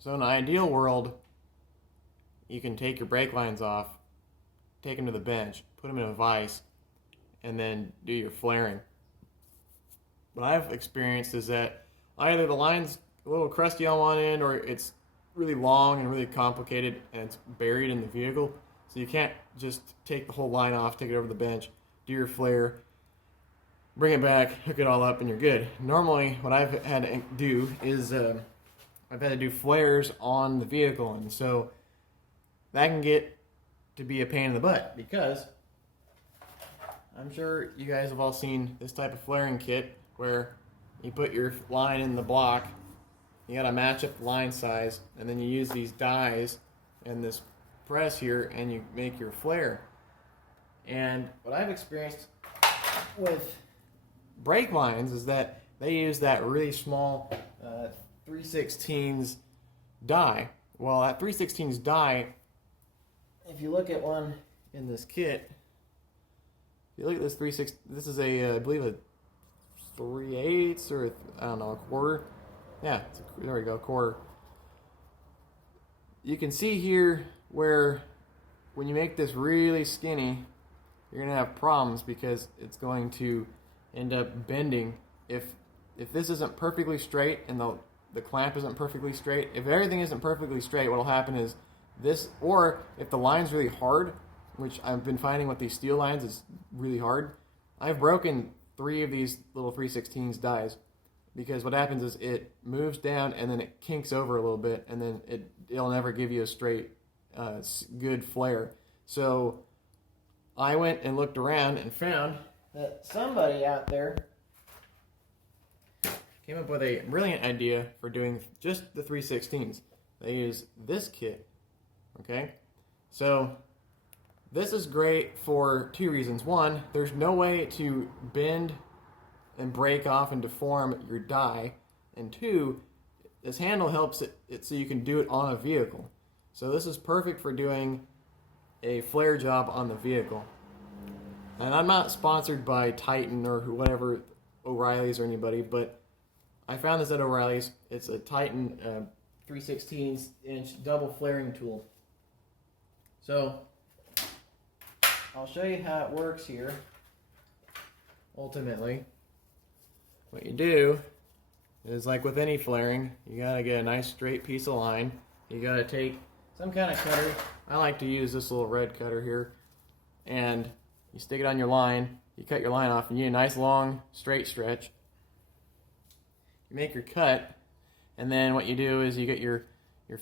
So in an ideal world, you can take your brake lines off, take them to the bench, put them in a vise, and then do your flaring. What I've experienced is that either the line's a little crusty on one end or it's really long and really complicated and it's buried in the vehicle. So you can't just take the whole line off, take it over the bench, do your flare, bring it back, hook it all up, and you're good. Normally, what I've had to do is I've had to do flares on the vehicle, and so that can get to be a pain in the butt because I'm sure you guys have all seen this type of flaring kit where you put your line in the block, you gotta match up the line size, and then you use these dies and this press here and you make your flare. And what I've experienced with brake lines is that they use that really small 3/16 die. Well, that 3/16 die, if you look at one in this kit, if you look at this 3/16, this is a I believe a 3/8 or I don't know, a quarter. Yeah, there we go, quarter. You can see here where when you make this really skinny, you're gonna have problems because it's going to end up bending. If this isn't perfectly straight and the clamp isn't perfectly straight, if everything isn't perfectly straight, what'll happen is this, or if the line's really hard, which I've been finding with these steel lines is really hard, I've broken 3 of these little 3/16 dies because what happens is it moves down and then it kinks over a little bit and then it'll never give you a straight good flare. So I went and looked around and found that somebody out there came up with a brilliant idea for doing just the 3/16. They use this kit. Okay, so this is great for 2 reasons. One, there's no way to bend and break off and deform your die, and 2, this handle helps it so you can do it on a vehicle. So this is perfect for doing a flare job on the vehicle. And I'm not sponsored by Titan or whatever, O'Reilly's or anybody, but I found this at O'Reilly's. It's a Titan 3/16" double flaring tool. So I'll show you how it works here. Ultimately, what you do is like with any flaring, you gotta get a nice straight piece of line. You gotta take some kind of cutter. I like to use this little red cutter here, and you stick it on your line, you cut your line off, and you get a nice long straight stretch. You make your cut, and then what you do is you get your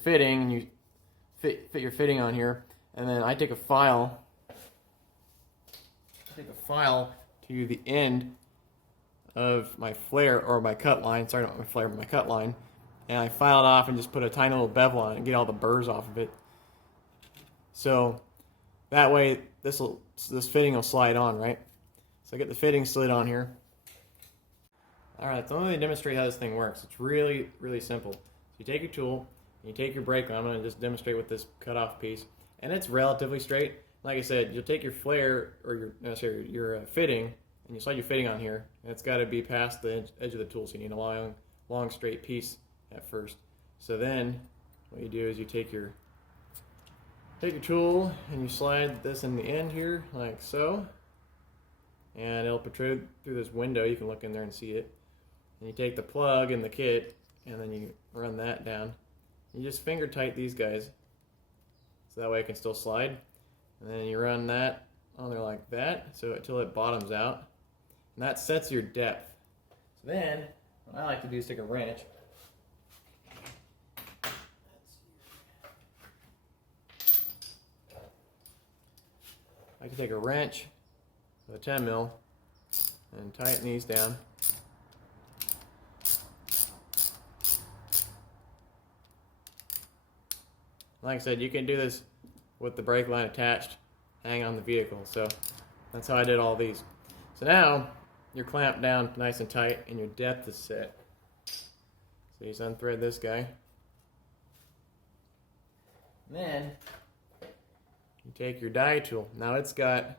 fitting, and you fit your fitting on here, and then I take a file to the end of my flare, or my cut line, sorry, not my flare, but my cut line, and I file it off and just put a tiny little bevel on it and get all the burrs off of it. So that way this fitting will slide on, right? So I get the fitting slid on here. Alright, so I'm going to demonstrate how this thing works. It's really, really simple. So you take your tool, and you take your brake line. I'm going to just demonstrate with this cut-off piece. And it's relatively straight. Like I said, you'll take your flare, or your fitting, and you slide your fitting on here. And it's got to be past the edge of the tool, so you need a long straight piece at first. So then, what you do is you take your tool, and you slide this in the end here, like so. And it'll protrude through this window. You can look in there and see it. And you take the plug in the kit, and then you run that down. You just finger tight these guys, so that way it can still slide. And then you run that on there like that, so until it bottoms out. And that sets your depth. So then, what I like to do is take a wrench. I can take a wrench with a 10 mil and tighten these down. Like I said, you can do this with the brake line attached, hang on the vehicle. So that's how I did all these. So now you're clamped down nice and tight and your depth is set. So you just unthread this guy. And then you take your die tool. Now it's got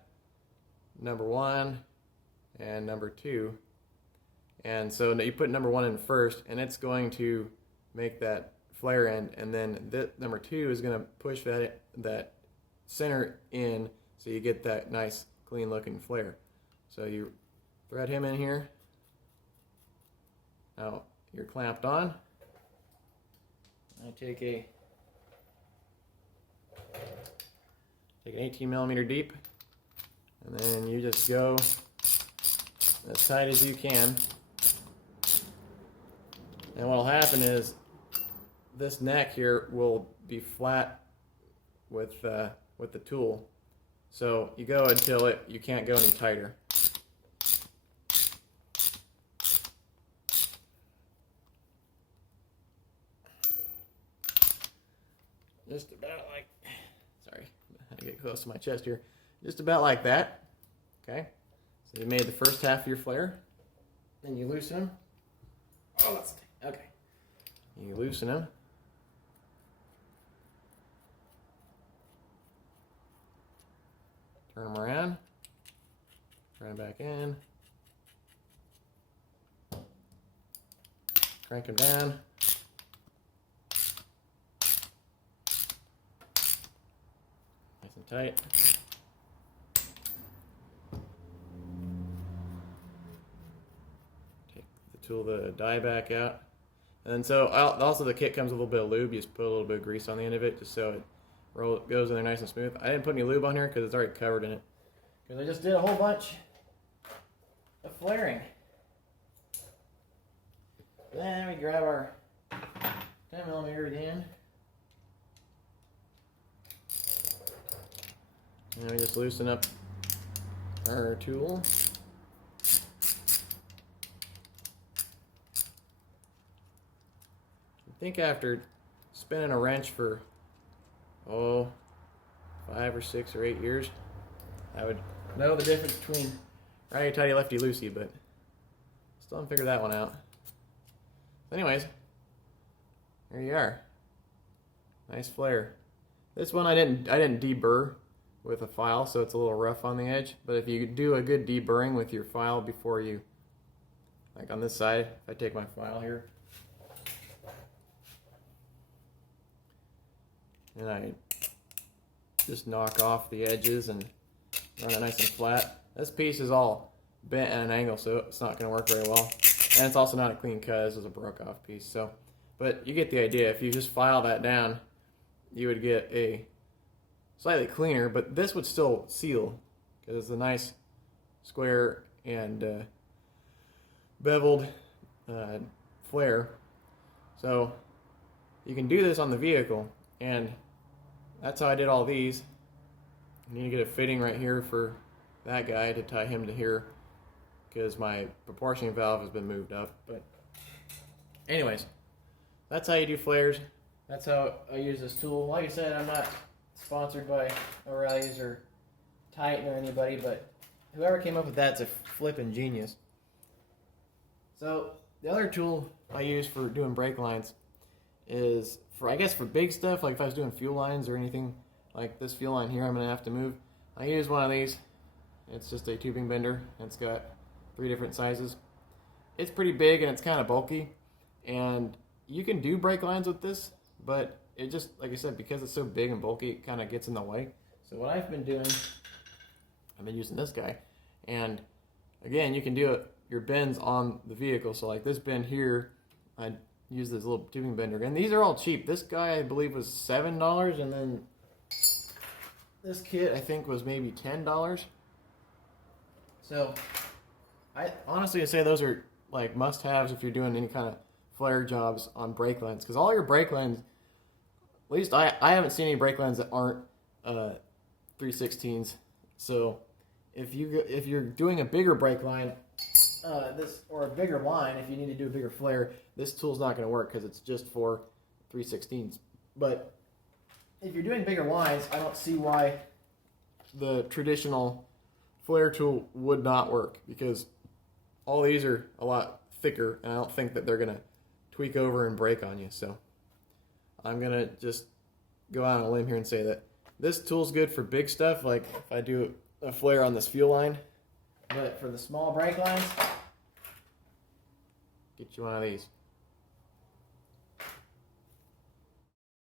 number 1 and number 2. And so you put number 1 in first, and it's going to make that flare end, and then number 2 is going to push that center in so you get that nice clean looking flare. So you thread him in here. Now you're clamped on. I take an 18 millimeter deep, and then you just go as tight as you can. And what will happen is this neck here will be flat with the tool. So you go until you can't go any tighter. Just about like, sorry, I had to get close to my chest here. Just about like that. Okay. So you made the first half of your flare. Then you loosen them. Oh, that's tight. Okay. You loosen them. Turn them around. Turn them back in. Crank them down. Nice and tight. Take the tool, the die back out. And so also the kit comes with a little bit of lube. You just put a little bit of grease on the end of it just so it goes in there nice and smooth. I didn't put any lube on here because it's already covered in it. Because I just did a whole bunch of flaring. Then we grab our 10 millimeter again. And we just loosen up our tool. I think after spinning a wrench for 5 or 6 or 8 years, I would know the difference between righty tighty, lefty loosey, but still haven't figured that one out. Anyways, there you are. Nice flare. This one I didn't deburr with a file, so it's a little rough on the edge. But if you do a good deburring with your file before you, like on this side, if I take my file here, and I just knock off the edges and run it nice and flat. This piece is all bent at an angle, so it's not going to work very well. And it's also not a clean cut. This is a broke off piece. So, but you get the idea. If you just file that down, you would get a slightly cleaner, but this would still seal because it's a nice square and beveled flare. So you can do this on the vehicle, and that's how I did all these. I need to get a fitting right here for that guy to tie him to here because my proportioning valve has been moved up. But anyways, that's how you do flares. That's how I use this tool. Like I said, I'm not sponsored by O'Reilly's or Titan or anybody, but whoever came up with that's a flippin' genius. So the other tool I use for doing brake lines is for big stuff, like if I was doing fuel lines or anything like this fuel line here I'm going to have to move. I use one of these. It's just a tubing bender. It's got 3 different sizes. It's pretty big and it's kind of bulky, and you can do brake lines with this, but it just, like I said, because it's so big and bulky, it kind of gets in the way. So what I've been doing, I've been using this guy, and again, you can do your bends on the vehicle. So like this bend here, I use this little tubing bender, and these are all cheap. This guy I believe was $7, and then this kit I think was maybe $10. So I honestly say those are like must-haves if you're doing any kind of flare jobs on brake lines, because all your brake lines, at least I haven't seen any brake lines that aren't 3/16s. So if you're doing a bigger brake line, or a bigger line, if you need to do a bigger flare, this tool's not going to work because it's just for 3/16s. But if you're doing bigger lines, I don't see why the traditional flare tool would not work, because all these are a lot thicker, and I don't think that they're going to tweak over and break on you. So I'm going to just go out on a limb here and say that this tool's good for big stuff, like if I do a flare on this fuel line. But for the small brake lines, get you one of these.